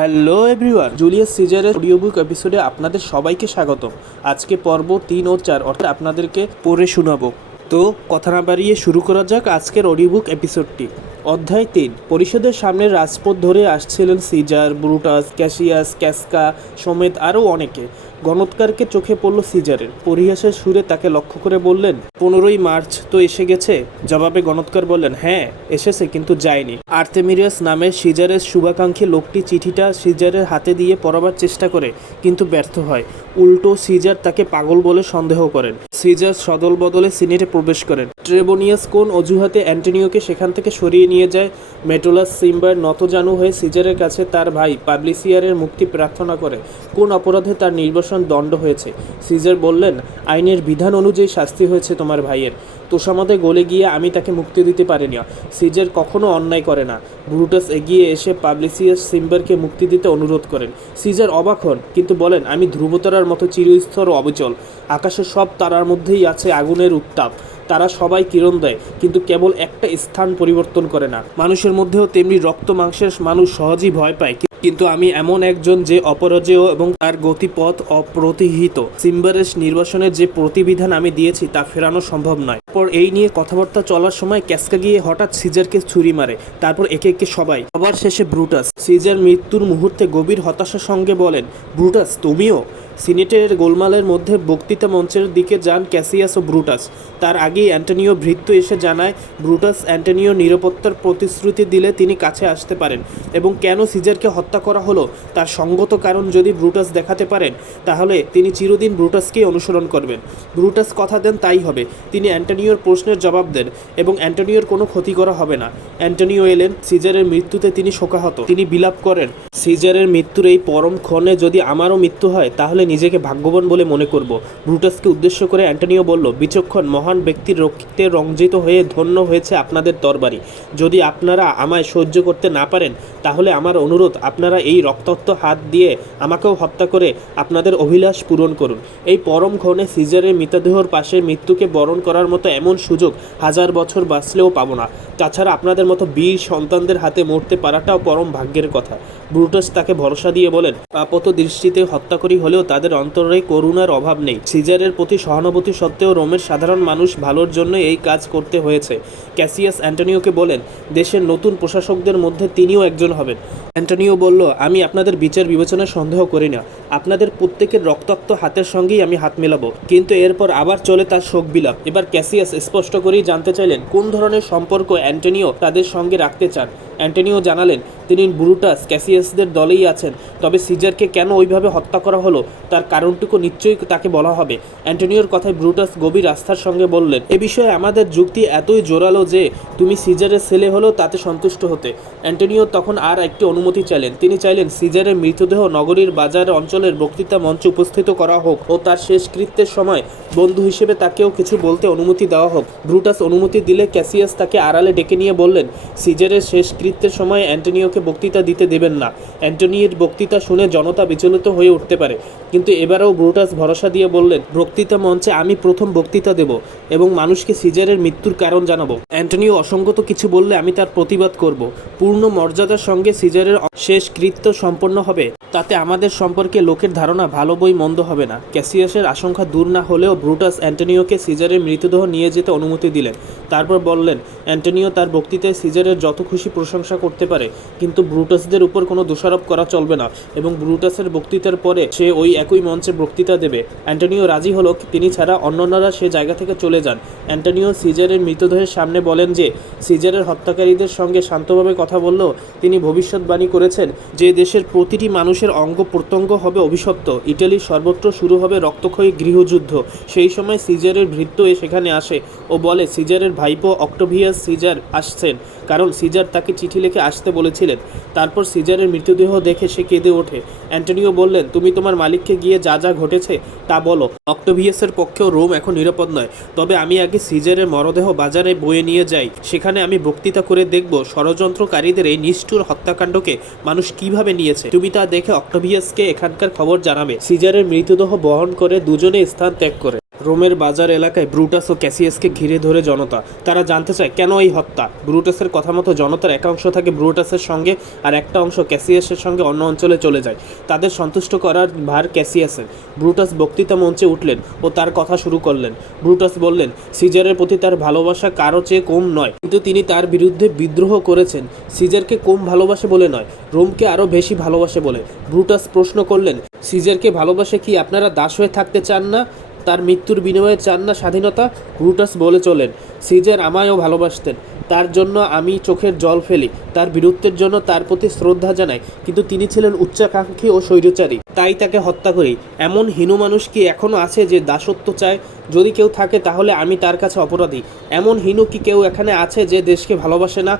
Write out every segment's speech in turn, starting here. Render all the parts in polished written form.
Hello everyone, Julius সিজারের audiobook এপিসোডে আপনাদের সবাইকে স্বাগতম। আজকে পর্ব 3 ও 4 অর্থাৎ আপনাদেরকে পড়ে শোনাবো। তো কথা না বাড়িয়ে শুরু করা যাক আজকের অডিওবুক এপিসোডটি। অধ্যায় 3। পরিষদের সামনে রাজপথ ধরে আসছিলেন সিজার, ব্রুটাস, ক্যাসিয়াস, ক্যাসকা সমেত আরও অনেকে। গণৎকারকে চোখে পড়ল সিজারের। পরিহাসের সুরে তাকে লক্ষ্য করে বললেন, 15ই মার্চ তো এসে গেছে। জবাবে গণৎকার বললেন, হ্যাঁ এসেছে, কিন্তু যায়নি। আর্তেমিরিয়াস নামের সিজারের শুভাকাঙ্ক্ষী লোকটি চিঠিটা সিজারের হাতে দিয়ে পড়াবার চেষ্টা করে, কিন্তু ব্যর্থ হয়। উল্টো সিজার তাকে পাগল বলে সন্দেহ করেন। সিজার সদল বদলে সিনেটে প্রবেশ করেন। ট্রেবোনিয়াস কোন অজুহাতে অ্যান্টনিওকে সেখান থেকে সরিয়ে নিয়ে যায়। মেটোলাস সিম্বার নতজানু হয়ে সিজারের কাছে তার ভাই পাবলিসিয়ারের মুক্তি প্রার্থনা করে। কোন অপরাধে তার নির্বাসন দণ্ড হয়েছে। সিজার বললেন, আইনের বিধান অনুযায়ী শাস্তি হয়েছে তোমার ভাইয়ের। তোষামদে গলে গিয়ে আমি তাকে মুক্তি দিতে পারিনি। সিজার কখনো অন্যায় করে না। ব্রুটাস এগিয়ে এসে পাবলিসিয়াস সিম্বারকে মুক্তি দিতে অনুরোধ করেন। সিজার অবাক হন, কিন্তু বলেন, আমি ধ্রুবতারার মতো চিরস্থর ও অবিচল। আকাশের সব তারার মধ্যেই আছে আগুনের উত্তাপ। তারা সবাই কিরণ দেয়, কিন্তু কেবল একটা স্থান পরিবর্তন করে না। মানুষের মধ্যেও তেমনি রক্ত মাংসের মানুষ সহজেই ভয় পায়, কিন্তু আমি এমন একজন যে অপরাজেয় এবং তার গতিপথ অপ্রতিহিত। সিম্বারের নির্বাসনের যে প্রতিবিধান আমি দিয়েছি তা ফেরানো সম্ভব নয়। পর এই নিয়ে কথাবার্তা চলার সময় ক্যাসকা গিয়ে হঠাৎ সিজারকে ছুরি মারে। তারপর একে একে সবাই, সবার শেষে ব্রুটাস। সিজার মৃত্যুর মুহূর্তে গভীর হতাশার সঙ্গে বলেন, ব্রুটাস তুমিও? সিনেটের গোলমালের মধ্যে বক্তৃতা মঞ্চের দিকে যান ক্যাসিয়াস ও ব্রুটাস। তার আগেই অ্যান্টনিও ভৃত্য এসে জানায়, ব্রুটাস অ্যান্টনিও নিরাপত্তার প্রতিশ্রুতি দিলে তিনি কাছে আসতে পারেন, এবং কেন সিজারকে হত্যা করা হলো তার সঙ্গত কারণ যদি ব্রুটাস দেখাতে পারেন, তাহলে তিনি চিরদিন ব্রুটাসকেই অনুসরণ করবেন। ব্রুটাস কথা দেন তাই হবে। তিনি অ্যান্টনিওর প্রশ্নের জবাব দেন, এবং অ্যান্টনিওর কোনো ক্ষতি করা হবে না। অ্যান্টনিও এলেন। সিজারের মৃত্যুতে তিনি শোকাহত। তিনি বিলাপ করেন, সিজারের মৃত্যুর এই পরম ক্ষণে যদি আমারও মৃত্যু হয়, তাহলে নিজেকে ভাগ্যবান বলে মনে করব। ব্রুটাসকে উদ্দেশ্য করে অ্যান্টনিও বলল, বিচক্ষণ মহান ব্যক্তির রক্তিতে রঞ্জিত হয়ে ধন্য হয়েছে আপনাদের তরবারি। যদি আপনারা আমায় সহ্য করতে না পারেন, তাহলে আমার অনুরোধ, আপনারা এই রক্তাক্ত হাত দিয়ে আমাকেও হত্যা করে আপনাদের অভিলাষ পূরণ করুন। এই পরম ক্ষণে সিজারের মৃতদেহর পাশে মৃত্যুকে বরণ করার মতো এমন সুযোগ 1000 বছর বাঁচলেও পাবো না। তাছাড়া আপনাদের মতো বীর সন্তানদের হাতে মরতে পারাটাও পরম ভাগ্যের কথা। ব্রুটাস তাকে ভরসা দিয়ে বলেন, আপাত দৃষ্টিতে হত্যাকরী হলেও তাদের অন্তরে করুণার অভাব নেই। সিজারের প্রতি সহানুভূতি সত্ত্বেও রোমের সাধারণ মানুষ ভালোর জন্য এই কাজ করতে হয়েছে। ক্যাসিয়াস অ্যান্টনিওকে বলেন, দেশের নতুন প্রশাসকদের মধ্যে তিনিও একজন হবেন। অ্যান্টনিও বলল, আমি আপনাদের বিচার বিবেচনায় সন্দেহ করি না। আপনাদের প্রত্যেকের রক্তাক্ত হাতের সঙ্গেই আমি হাত মেলাবো। কিন্তু এরপর আবার চলে তার শোক বিলাপ। এবার ক্যাসিয়াস স্পষ্ট করেই জানতে চাইলেন, কোন ধরনের সম্পর্ক অ্যান্টনিও তাদের সঙ্গে রাখতে চান। অ্যান্টনিও জানালেন, তিনি ব্রুটাস ক্যাসিয়াসদের দলেই আছেন। তবে সিজারকে কেন ওইভাবে হত্যা করা হলো তার কারণটুকু নিশ্চয়ই তাকে বলা হবে। অ্যান্টনিওর কথায় ব্রুটাস গভীর আস্থার সঙ্গে বললেন, এ বিষয়ে আমাদের যুক্তি এতই জোরালো যে তুমি সিজারের ছেলে হলেও তাতে সন্তুষ্ট হতে। অ্যান্টনিও তখন আর একটি অনুমতি চাইলেন। তিনি চাইলেন সিজারের মৃতদেহ নগরীর বাজার অঞ্চলের বক্তৃতা মঞ্চে উপস্থিত করা হোক ও তার শেষকৃত্যের সময় বন্ধু হিসেবে তাকেও কিছু বলতে অনুমতি দেওয়া হোক। ব্রুটাস অনুমতি দিলে ক্যাসিয়াস তাকে আড়ালে ডেকে নিয়ে বললেন, সিজারের শেষকৃত্যের সময় অ্যান্টনিওকে বক্তৃতা দিতে দেবেন না। অ্যান্টনিওর বক্তৃতা শুনে জনতা বিচলিত হয়ে উঠতে পারে। কিন্তু এবারেও ব্রুটাস ভরসা দিয়ে বললেন, বক্তৃতা মঞ্চে আমি প্রথম বক্তৃতা দেব এবং মানুষকে সিজারের মৃত্যুর কারণ জানাবো। অ্যান্টনিও অসঙ্গত কিছু বললে আমি তার প্রতিবাদ করব। পূর্ণ মর্যাদার সঙ্গে সিজারের শেষকৃত্য সম্পন্ন হবে, তাতে আমাদের সম্পর্কে লোকের ধারণা ভালো বই মন্দ হবে না। ক্যাসিয়াসের আশঙ্কা দূর না হলেও ব্রুটাস অ্যান্টনিওকে সিজারের মৃতদেহ নিয়ে যেতে অনুমতি দিলেন। তারপর বললেন, অ্যান্টনিও তার বক্তৃতায় সিজারের যত খুশি প্রশংসা করতে পারে, কিন্তু ব্রুটাসদের উপর কোনো দোষারোপ করা চলবে না, এবং ব্রুটাসের বক্তৃতার পরে সে ওই একই মঞ্চে বক্তৃতা দেবে। অ্যান্টনিও রাজি হলো। তিনি ছাড়া অন্যান্যরা সে জায়গা থেকে চলে যান। অ্যান্টনিও সিজারের মৃতদেহের সামনে বলেন যে সিজারের হত্যাকারীদের সঙ্গে শান্তভাবে কথা বললেও তিনি ভবিষ্যৎবাণী করেছেন যে দেশের প্রতিটি মানুষের অঙ্গ প্রত্যঙ্গ হবে অভিশপ্ত। ইটালির সর্বত্র শুরু হবে রক্তক্ষয়ী গৃহযুদ্ধ। সেই সময় সিজারের ভৃত্য সেখানে আসে ও বলে সিজারের ভাইপো অক্টোভিয়াস সিজার আসছেন, কারণ সিজার তাকে চিঠি লিখে আসতে বলেছিলেন। তারপর সিজারের মৃতদেহ দেখে সে কেঁদে ওঠে। অ্যান্টনিও বললেন, তুমি তোমার মালিককে গিয়ে যা যা ঘটেছে তা বলো। অক্টোভিয়াসের পক্ষেও রোম এখন নিরাপদ নয়। তবে আমি আগে সিজারের মরদেহ বাজারে বয়ে নিয়ে যাই। সেখানে আমি বক্তৃতা করে দেখব ষড়যন্ত্রকারীদের এই নিষ্ঠুর হত্যাকাণ্ডকে মানুষ কিভাবে নিয়েছে। তুমি তা দেখে অক্টোভিয়াসকে এখানকার খবর জানাবে। সিজারের মৃতদেহ বহন করে দুজনে স্থান ত্যাগ করে রোমের বাজার এলাকায় ব্রুটাস ও ক্যাসিয়াসকে ঘিরে ধরে জনতা। তারা জানতে চায় কেন এই হত্যা। ব্রুটাসের কথা মতো জনতার এক অংশ থাকে ব্রুটাসের সঙ্গে, আর একটা অংশ ক্যাসিয়াসের সঙ্গে অন্য অঞ্চলে চলে যায়। তাদের সন্তুষ্ট করার ভার ক্যাসিয়াসের। ব্রুটাস বক্তৃতা মঞ্চে উঠলেন ও তার কথা শুরু করলেন। ব্রুটাস বললেন, সিজারের প্রতি তার ভালোবাসা কারো চেয়ে কম নয়, কিন্তু তিনি তার বিরুদ্ধে বিদ্রোহ করেছেন। সিজারকে কম ভালোবাসে বলে নয়, রোমকে আরও বেশি ভালোবাসে বলে। ব্রুটাস প্রশ্ন করলেন, সিজারকে ভালোবাসে কি আপনারা দাস হয়ে থাকতে চান না? তার মৃত্যুর বিনিময়ে চান না স্বাধীনতা? ব্রুটাস বলে চলেন, সিজার আমায়ও ভালোবাসতেন, তার জন্য আমি চোখের জল ফেলি, তার বীরত্বের জন্য তার প্রতি শ্রদ্ধা জানাই, কিন্তু তিনি ছিলেন উচ্চাকাঙ্ক্ষী ও স্বৈরচারী, তাই তাকে হত্যা করি। এমন হীন মানুষ কি এখনও আছে যে দাসত্ব চায়? যদি কেউ থাকে তাহলে আমি তার কাছে অপরাধী। এমন হীন কি কেউ এখানে আছে যে দেশকে ভালোবাসে না?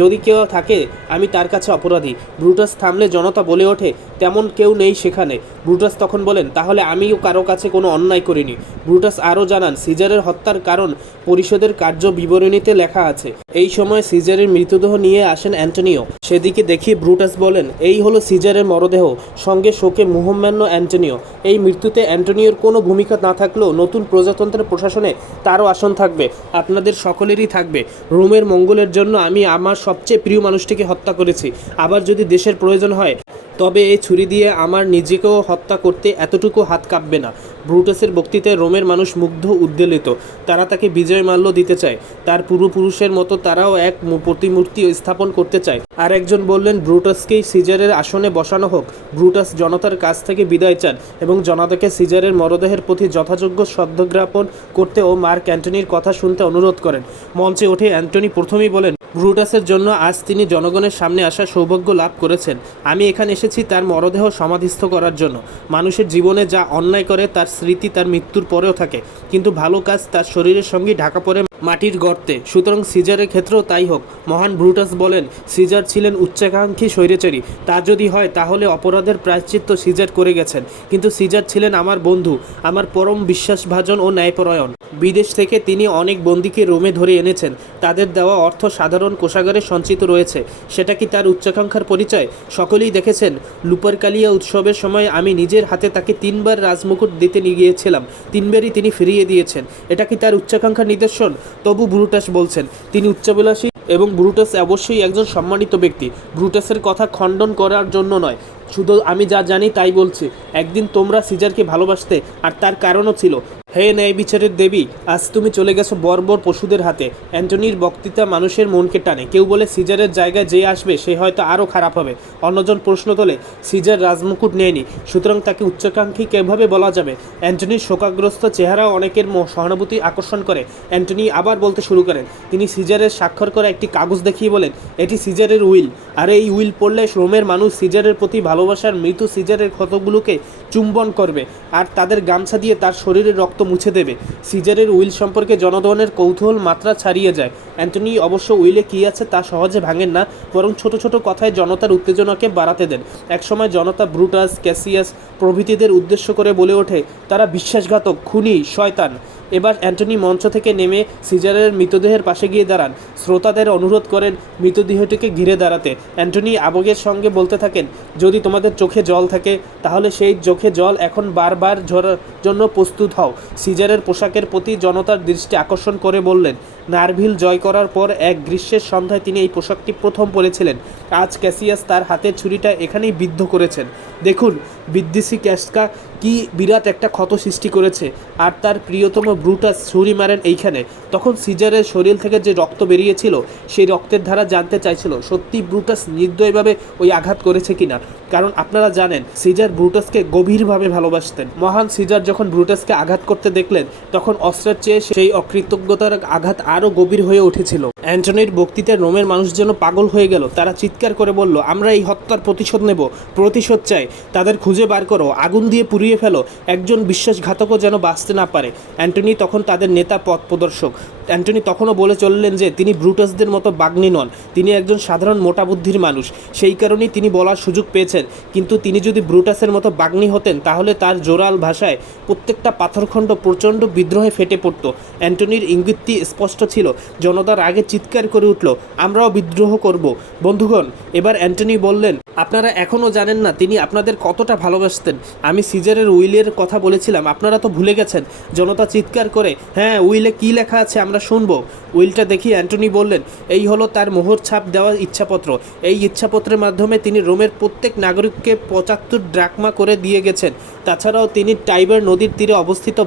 যদি কেউ থাকে আমি তার কাছে অপরাধী। ব্রুটাস থামলে জনতা বলে ওঠে, তেমন কেউ নেই সেখানে। ব্রুটাস তখন বলেন, তাহলে আমিও কারো কাছে কোনো অন্যায় করিনি। ব্রুটাস আরও জানান, সিজারের হত্যার কারণ পরিষদের কার্য বিবরণীতে লেখা আছে। এই সময় সিজারের মৃতদেহ নিয়ে আসেন অ্যান্টনিও। সেদিকে দেখিয়ে ব্রুটাস বলেন, এই হলো সিজারের মরদেহ, সঙ্গে শোকে মুহম্মান্য অ্যান্টনিও। এই মৃত্যুতে অ্যান্টনিওর কোনো ভূমিকা না থাকলেও নতুন প্রজাতন্ত্রের প্রশাসনে তারও আসন থাকবে, আপনাদের সকলেরই থাকবে। রোমের মঙ্গলের জন্য আমি আমার সবচেয়ে প্রিয় মানুষটিকে হত্যা করেছি। আবার যদি দেশের প্রয়োজন হয় তবে এই ছুরি দিয়ে আমার নিজেকেও হত্যা করতে এতটুকু হাত কাঁপবে না। ব্রুটাসের বক্তৃতায় রোমের মানুষ মুগ্ধ, উদ্বেলিত। তারা তাকে বিজয় মাল্য দিতে চায়। তার পূর্বপুরুষের মতো তারাও এক প্রতিমূর্তি স্থাপন করতে চায়। আর একজন বললেন, ব্রুটাসকেই সিজারের আসনে বসানো হোক। ব্রুটাস জনতার কাছ থেকে বিদায় চান এবং জনতাকে সিজারের মরদেহের প্রতি যথাযোগ্য শ্রদ্ধাজ্ঞাপন করতে ও মার্ক অ্যান্টনির কথা শুনতে অনুরোধ করেন। মঞ্চে উঠে অ্যান্টনি প্রথমেই বলেন, ব্রুটাসের জন্য আজ তিনি জনগণের সামনে আসার সৌভাগ্য লাভ করেছেন। আমি এখানে এসেছি তার মরদেহ সমাধিস্থ করার জন্য। মানুষের জীবনে যা অন্যায় করে তার স্মৃতি তার মৃত্যুর পরেও থাকে, কিন্তু ভালো কাজ তার শরীরের সঙ্গে ঢাকা পড়ে মাটির গর্তে। সুতরাং সিজারের ক্ষেত্রেও তাই হোক। মহান ব্রুটাস বলেন, সিজার ছিলেন উচ্চাকাঙ্ক্ষী স্বৈরাচারী। তা যদি হয় তাহলে অপরাধের প্রায়শ্চিত্ত সিজার করে গেছেন, কিন্তু সিজার ছিলেন আমার বন্ধু, আমার পরম বিশ্বাসভাজন ও ন্যায়পরায়ণ। বিদেশ থেকে তিনি অনেক বন্দীকে রোমে ধরে এনেছেন। তাদের দেওয়া অর্থ সাধারণ কোষাগারে সঞ্চিত রয়েছে। সেটা কি তার উচ্চাকাঙ্ক্ষার পরিচয়? সকলেই দেখেছেন, লুপারকালিয়া উৎসবের সময় আমি নিজের হাতে তাকে 3 বার রাজমুকুট দিতে নিয়ে গিয়েছিলাম। 3 বারই তিনি ফিরিয়ে দিয়েছেন। এটা কি তার উচ্চাকাঙ্ক্ষার নিদর্শন? তবু ব্রুটাস বলছেন, তিনি উচ্চাভিলাষী এবং ব্রুটাস অবশ্যই একজন সম্মানিত ব্যক্তি। ব্রুটাসের কথা খণ্ডন করার জন্য নয়, শুধু আমি যা জানি তাই বলছি। একদিন তোমরা সিজারকে ভালোবাসতে, আর তার কারণও ছিল। হে ন্যায় বিচারের দেবী, আজ তুমি চলে গেছো বর্বর পশুদের হাতে। অ্যান্টনির বক্তৃতা মানুষের মনকে টানে। কেউ বলে সিজারের জায়গায় যে আসবে সে হয়তো আরও খারাপ হবে। অন্যজন প্রশ্ন তোলে, সিজার রাজমুকুট নেয়নি, সুতরাং তাকে উচ্চাকাঙ্ক্ষী কীভাবে বলা যাবে? অ্যান্টনির শোকাগ্রস্ত চেহারাও অনেকের সহানুভূতি আকর্ষণ করে। অ্যান্টনি আবার বলতে শুরু করেন, তিনি সিজারের স্বাক্ষর করা একটি কাগজ দেখিয়ে বলেন, এটি সিজারের উইল। আর এই উইল পড়লে রোমের মানুষ সিজারের প্রতি ভালোবাসার মৃত সিজারের ক্ষতগুলোকে চুম্বন করবে আর তাদের গামছা দিয়ে তার শরীরের রক্ত মুছে দেবে। সিজারের উইল সম্পর্কে জনগণের কৌতূহল মাত্রা ছাড়িয়ে যায়। অ্যান্টনি অবশ্য উইলে কী আছে তা সহজে ভাঙেন না, বরং ছোট ছোট কথায় জনতার উত্তেজনাকে বাড়াতে দেন। একসময় জনতা ব্রুটাস, ক্যাসিয়াস প্রভৃতিদের উদ্দেশ্য করে বলে ওঠে, তারা বিশ্বাসঘাতক, খুনি, শয়তান। এবার অ্যান্টনি মঞ্চ থেকে নেমে সিজারের মৃতদেহের পাশে গিয়ে দাঁড়ান। শ্রোতাদের অনুরোধ করেন মৃতদেহটিকে ঘিরে দাঁড়াতে। অ্যান্টনি আবেগের সঙ্গে বলতে থাকেন, যদি তোমাদের চোখে জল থাকে তাহলে সেই চোখে জল এখন বারবার ঝরার জন্য প্রস্তুত হও। সিজারের পোশাকের প্রতি জনতার দৃষ্টি আকর্ষণ করে বললেন, নারভিল জয় করার পর এক গ্রীষ্মের সন্ধ্যায় তিনি এই পোশাকটি প্রথম পরেছিলেন। আজ ক্যাসিয়াস তার হাতের ছুরিটা এখানেই বিদ্ধ করেছেন। দেখুন, বিদ্বেষী ক্যাসকা কি বিরাট একটা ক্ষত সৃষ্টি করেছে। আর তার প্রিয়তম ব্রুটাস ছুরি মারেন এইখানে। তখন সিজারের শরীর থেকে যে রক্ত বেরিয়েছিল সেই রক্তের ধারা জানতে চাইছিল সত্যি ব্রুটাস নির্দয়ভাবে ওই আঘাত করেছে কিনা। কারণ আপনারা জানেন, সিজার ব্রুটাসকে গভীরভাবে ভালোবাসতেন। মহান সিজার যখন ব্রুটাসকে আঘাত করতে দেখলেন তখন অস্ত্রের চেয়ে সেই অকৃতজ্ঞতার আঘাত আরও গভীর হয়ে উঠেছিল। অ্যান্টনির বক্তৃতায় রোমের মানুষ যেন পাগল হয়ে গেল। তারা চিৎকার করে বলল, আমরা এই হত্যার প্রতিশোধ নেব, প্রতিশোধ চাই। তাদের খুঁজে বার করো, আগুন দিয়ে পুড়িয়ে ফেলো, একজন বিশ্বাসঘাতকও যেন বাঁচতে না পারে। অ্যান্টনি তখন তাদের নেতা, পথ প্রদর্শক। অ্যান্টনি তখনও বলে চললেন যে তিনি ব্রুটাসদের মতো বাগ্মী নন, তিনি একজন সাধারণ মোটা বুদ্ধির মানুষ। সেই কারণেই তিনি বলার সুযোগ পেয়েছেন। কিন্তু তিনি যদি ব্রুটাসের মতো বাগ্মী হতেন তাহলে তার জোরাল ভাষায় প্রত্যেকটা পাথরখণ্ড প্রচণ্ড বিদ্রোহে ফেটে পড়ত। অ্যান্টনির ইঙ্গিতটি স্পষ্ট ছিল। জনতার আগে চিৎকার করে উঠল, আমরাও বিদ্রোহ করব। বন্ধুগণ, এবার অ্যান্টনি বললেন, আপনারা এখনও জানেন না তিনি আপনাদের কতটা ভালোবাসতেন। আমি সিজারের উইলের কথা বলেছিলাম, আপনারা তো ভুলে গেছেন। জনতা চিৎকার করে, হ্যাঁ উইলে কী লেখা আছে আমরা শুনবো। উইলটা দেখি অ্যান্টনি বললেন, এই হলো তার মোহর ছাপ দেওয়া ইচ্ছাপত্র। এই ইচ্ছাপত্রের মাধ্যমে তিনি রোমের প্রত্যেক নাগরিককে 75 ড্রাকমা করে দিয়ে গেছেন। তাছাড়াও তিনি টাইবার নদীর তীরে অবস্থিত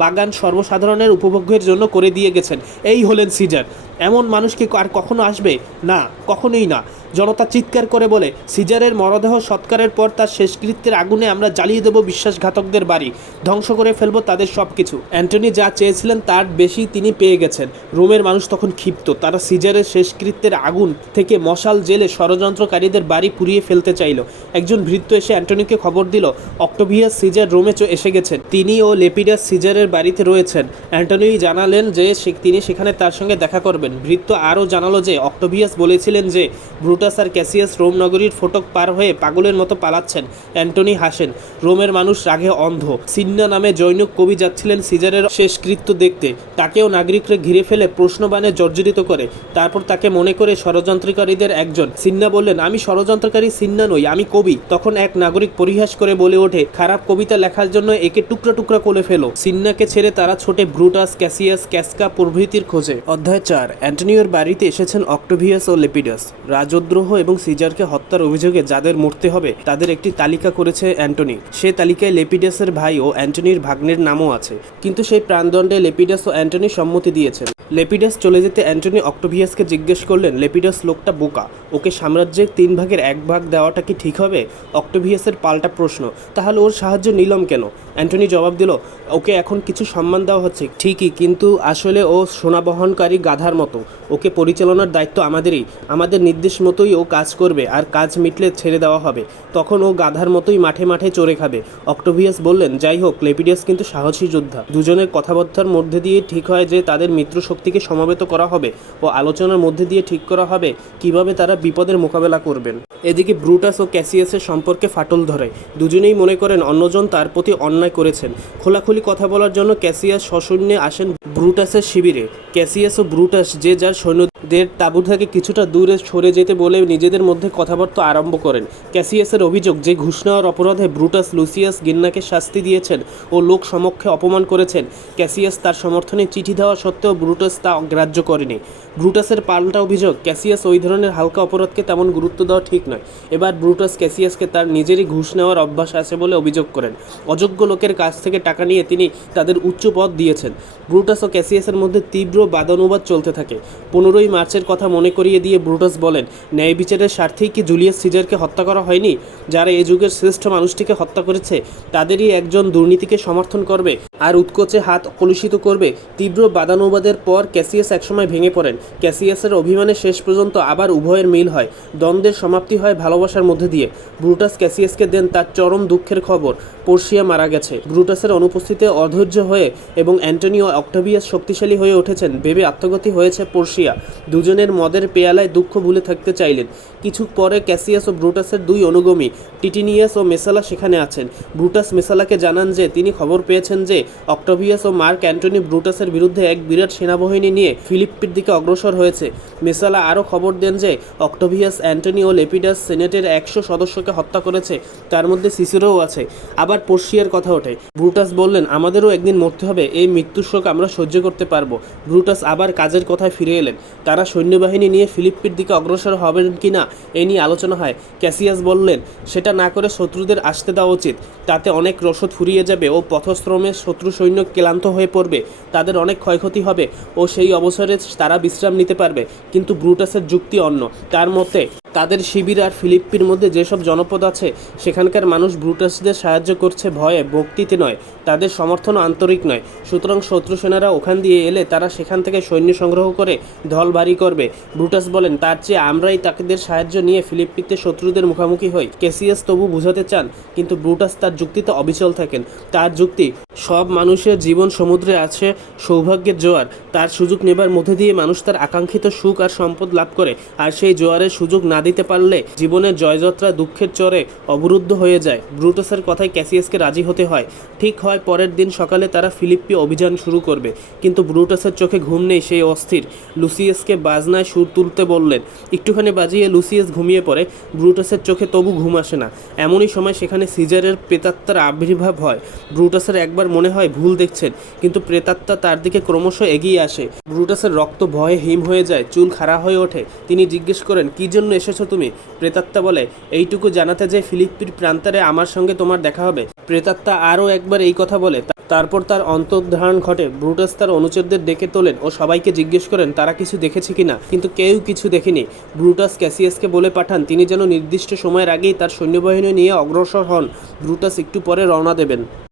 বাগান সর্বসাধারণের উপভোগের জন্য করে দিয়ে গেছেন। এই হলেন সিজার। এমন মানুষ কি আর কখনো আসবে? না, কখনোই না। জনতা চিৎকার করে বলে, সিজারের মরদেহ সৎকারের পর তার শেষকৃত্যের আগুনে আমরা জ্বালিয়ে দেবো বিশ্বাসঘাতকদের বাড়ি, ধ্বংস করে ফেলবো তাদের সব কিছু। অ্যান্টনি যা চেয়েছিলেন তার বেশি তিনি পেয়ে গেছেন। রোমের মানুষ তখন ক্ষিপ্ত। তারা সিজারের শেষকৃত্যের আগুন থেকে মশাল জেলে ষড়যন্ত্রকারীদের বাড়ি পুড়িয়ে ফেলতে চাইল। একজন ভৃত্য এসে অ্যান্টনিকে খবর দিল, অক্টোভিয়াস সিজার রোমে এসে গেছেন। তিনি ও লেপিডাস সিজারের বাড়িতে রয়েছেন। অ্যান্টনি জানালেন যে তিনি সেখানে তার সঙ্গে দেখা করবেন। ভৃত্য আরও জানালো যে অক্টোভিয়াস বলেছিলেন যে ব্রুটাস আর ক্যাসিয়াস রোম নগরীর ফটক পার হয়ে পাগলের মতো পালাচ্ছেন। অ্যান্টনি হাসেন। রোমের মানুষ রাগে অন্ধ। সিন্না নামে জৈনিক কবি যাচ্ছিলেন সিজারের শেষকৃত্য দেখতে। তাকেও নাগরিকরা ঘিরে ফেলে প্রশ্নবাণে জর্জরিত করে। তারপর তাকে মনে করে ষড়যন্ত্রকারীদের একজন। সিন্না বললেন, আমি ষড়যন্ত্রকারী সিন্না নই, আমি কবি। তখন এক নাগরিক পরিহাস করে বলে ওঠে, খারাপ কবিতা লেখার জন্য একে টুকরা টুকরা করে ফেলো। সিন্নাকে ছেড়ে তারা ছোটে ব্রুটাস, ক্যাসিয়াস, ক্যাসকা প্রভৃতির খোঁজে। অধ্যায় 4। অ্যান্টনিওর বাড়িতে এসেছেন অক্টোভিয়াস ও লেপিডাস। রাজদ্রোহ এবং সিজারকে হত্যার অভিযোগে যাদের মরতে হবে তাদের একটি তালিকা করেছে অ্যান্টনি। সে তালিকায় লেপিডাসের ভাই ও অ্যান্টনির ভাগ্নের নামও আছে। কিন্তু সেই প্রাণদণ্ডে লেপিডাস ও অ্যান্টনি সম্মতি দিয়েছেন। লেপিডাস চলে যেতে অ্যান্টনি অক্টোভিয়াসকে জিজ্ঞেস করলেন, লেপিডাস লোকটা বোকা, ওকে সাম্রাজ্যের 3 ভাগের 1 ভাগ দেওয়াটা কি ঠিক হবে? অক্টোভিয়াসের পাল্টা প্রশ্ন, তাহলে ওর সাহায্য নিলাম কেন? অ্যান্টনি জবাব দিল, ওকে এখন কিছু সম্মান দেওয়া হচ্ছে ঠিকই, কিন্তু আসলে ও সোনাবহনকারী গাধার মতো। ওকে পরিচালনার দায়িত্ব আমাদেরই। আমাদের নির্দেশ মতোই ও কাজ করবে, আর কাজ মিটলে ছেড়ে দেওয়া হবে। তখন ও গাধার মতোই মাঠে মাঠে চড়ে খাবে। অক্টোভিয়াস বললেন, যাই হোক, লেপিডাস কিন্তু সাহসী যোদ্ধা। দুজনের কথাবার্তার মধ্যে দিয়ে ঠিক হয় যে তাদের মিত্র শক্তিকে সমবেত করা হবে ও আলোচনার মধ্যে দিয়ে ঠিক করা হবে কিভাবে তারা বিপদের মোকাবেলা করবেন। এদিকে ব্রুটাস ও ক্যাসিয়াসের সম্পর্কে ফাটল ধরে। দুজনেই মনে করেন অন্যজন তার প্রতি অন্যায় করেছেন। খোলাখুলি কথা বলার জন্য ক্যাসিয়াস সশূন্যে আসেন ব্রুটাসের শিবিরে। ক্যাসিয়াস ও ব্রুটাস যে যার সৈন্যদের তাঁবু থেকে কিছুটা দূরে সরে যেতে বলে নিজেদের মধ্যে কথাবার্তা আরম্ভ করেন। ক্যাসিয়াসের অভিযোগ যে ঘুষ নেওয়ার অপরাধে ব্রুটাস লুসিয়াস গিন্নাকে শাস্তি দিয়েছেন ও লোক সমক্ষে অপমান করেছেন। ক্যাসিয়াস তার সমর্থনে চিঠি দেওয়া সত্ত্বেও ব্রুটাস তা অগ্রাহ্য করেনি। ব্রুটাসের পাল্টা অভিযোগ, ক্যাসিয়াস ওই ধরনের হালকা অপরাধকে তেমন গুরুত্ব দেওয়া ঠিক নয়। এবার ব্রুটাস ক্যাসিয়াসকে তার নিজেরই ঘুষ নেওয়ার অভ্যাস আছে বলে অভিযোগ করেন। অযোগ্য লোকের কাছ থেকে টাকা নিয়ে তিনি তাদের উচ্চ পদ দিয়েছেন। ব্রুটাস ও ক্যাসিয়াসের মধ্যে তীব্র বাদানুবাদ চলতে থাকে। 15ই মার্চের কথা মনে করিয়ে দিয়ে ব্রুটাস বলেন, ন্যায় বিচারের স্বার্থেই কি জুলিয়াস সিজারকে হত্যা করা হয়নি? যারা এই যুগের শ্রেষ্ঠ মানুষটিকে হত্যা করেছে তাদেরই একজন দুর্নীতিকে সমর্থন করবে আর উৎকোচে হাত কলুষিত করবে। তীব্র বাদানুবাদের পর ক্যাসিয়াস একসময় ভেঙে পড়েন। ক্যাসিয়াসের অভিমানে শেষ পর্যন্ত আবার উভয়ের মিল হয়। দ্বন্দ্বের সমাপ্তি হয় ভালোবাসার মধ্যে দিয়ে। ব্রুটাস ক্যাসিয়াসকে দেন তার চরম দুঃখের খবর, পোর্সিয়া মারা গেছে। ব্রুটাসের অনুপস্থিতিতে অধৈর্য হয়ে এবং অ্যান্টনি ও অক্টোভিয়াস শক্তিশালী হয়ে উঠেছেন ভেবে আত্মঘাতী হয়েছে পোর্সিয়া। দুজনের মদের পেয়ালায় দুঃখ ভুলে থাকতে চাইলেন। কিছু পরে ক্যাসিয়াস ও ব্রুটাসের 2 অনুগামী টিটিনিয়াস ও মেসালা সেখানে আছেন। ব্রুটাস মেসালাকে জানান যে তিনি খবর পেয়েছেন যে অক্টোভিয়াস ও মার্ক অ্যান্টনি ব্রুটাসের বিরুদ্ধে এক বিরাট সেনাবাহিনী নিয়ে ফিলিপ্পির দিকে অগ্রসর হয়েছে। মেসালা আরও খবর দেন যে অক্টোভিয়াস, অ্যান্টনি ও লেপিডাস সেনেটের 100 সদস্যকে হত্যা করেছে, তার মধ্যে সিসেরোও আছে। আবার পোর্সিয়ার কথা ওঠে। ব্রুটাস বললেন, আমাদেরও একদিন মরতে হবে, এই মৃত্যুর শোক আমরা সহ্য করতে পারবো। ব্রুটাস আবার কাজের কথায় ফিরে এলেন। তারা সৈন্যবাহিনী নিয়ে ফিলিপ্পির দিকে অগ্রসর হবেন কিনা এ নিয়ে আলোচনা হয়। ক্যাসিয়াস বললেন, সেটা না করে শত্রুদের আসতে দেওয়া উচিত। তাতে অনেক রসদ ফুরিয়ে যাবে ও পথশ্রমে শত্রু সৈন্য ক্লান্ত হয়ে পড়বে, তাদের অনেক ক্ষয়ক্ষতি হবে ও সেই অবসরে তারা বিশ্রাম নিতে পারবে। কিন্তু ব্রুটাসের যুক্তি অন্য। তার মতে তাদের শিবির আর ফিলিপ্পির মধ্যে যেসব জনপদ আছে সেখানকার মানুষ ব্রুটাসদের সাহায্য করছে ভয়ে, ভক্তিতে নয়। তাদের সমর্থনও আন্তরিক নয়। সুতরাং শত্রু সেনারা ওখান দিয়ে এলে তারা সেখান থেকে সৈন্য সংগ্রহ করে ঢল ভারী করবে। ব্রুটাস বলেন, তার চেয়ে আমরাই তাদের সাহায্য নিয়ে ফিলিপ্পিতে শত্রুদের মুখোমুখি হই। ক্যাসিয়াস তবু বুঝাতে চান, কিন্তু ব্রুটাস তার যুক্তিতে অবিচল থাকেন। তার যুক্তি, সব মানুষের জীবন সমুদ্রে আছে সৌভাগ্যের জোয়ার। তার সুযোগ নেবার মধ্যে দিয়ে মানুষ তার আকাঙ্ক্ষিত সুখ আর সম্পদ লাভ করে, আর সেই জোয়ারের সুযোগ না দিতে পারলে জীবনের জয়যাত্রা দুঃখের চরে অবরুদ্ধ হয়ে যায়। ব্রুটাসের কথায় ক্যাসিয়াসকে রাজি হতে হয়। ঠিক হয় পরের দিন সকালে তারা ফিলিপ্পি অভিযান শুরু করবে, কিন্তু ব্রুটাসের চোখে ঘুম নেই, সেই অস্থির। লুসিয়াসকে বাজনায় সুর তুলতে বললেন। একটুখানি বাজিয়ে লুসিয়াস ঘুমিয়ে পড়ে। ব্রুটাসের চোখে তবু ঘুম আসে না। এমনই সময় সেখানে সিজারের প্রেতাত্মার আবির্ভাব হয়। ব্রুটাসের একবার মনে হয় ভুল দেখছেন, কিন্তু প্রেতাত্মা তার দিকে ক্রমশ এগিয়ে আসে। ব্রুটাসের রক্ত ভয়ে হিম হয়ে যায়, চুল খাড়া হয়ে ওঠে। তিনি জিজ্ঞেস করেন, কী জন্য এসেছো তুমি? প্রেতাত্মা বলে, এইটুকু জানাতে যে ফিলিপ্পির প্রান্তরে আমার সঙ্গে তোমার দেখা হবে। প্রেতাত্মা আরও একবার এই কথা বলে, তারপর তার অন্তর্ধান ঘটে। ব্রুটাস তার অনুচরদের ডেকে তোলেন ও সবাইকে জিজ্ঞেস করেন তারা কিছু দেখেছে কিনা, কিন্তু কেউ কিছু দেখেনি। ব্রুটাস ক্যাসিয়াসকে বলে পাঠান তিনি যেন নির্দিষ্ট সময়ের আগেই তার সৈন্যবাহিনী নিয়ে অগ্রসর হন। ব্রুটাস একটু পরে রওনা দেবেন।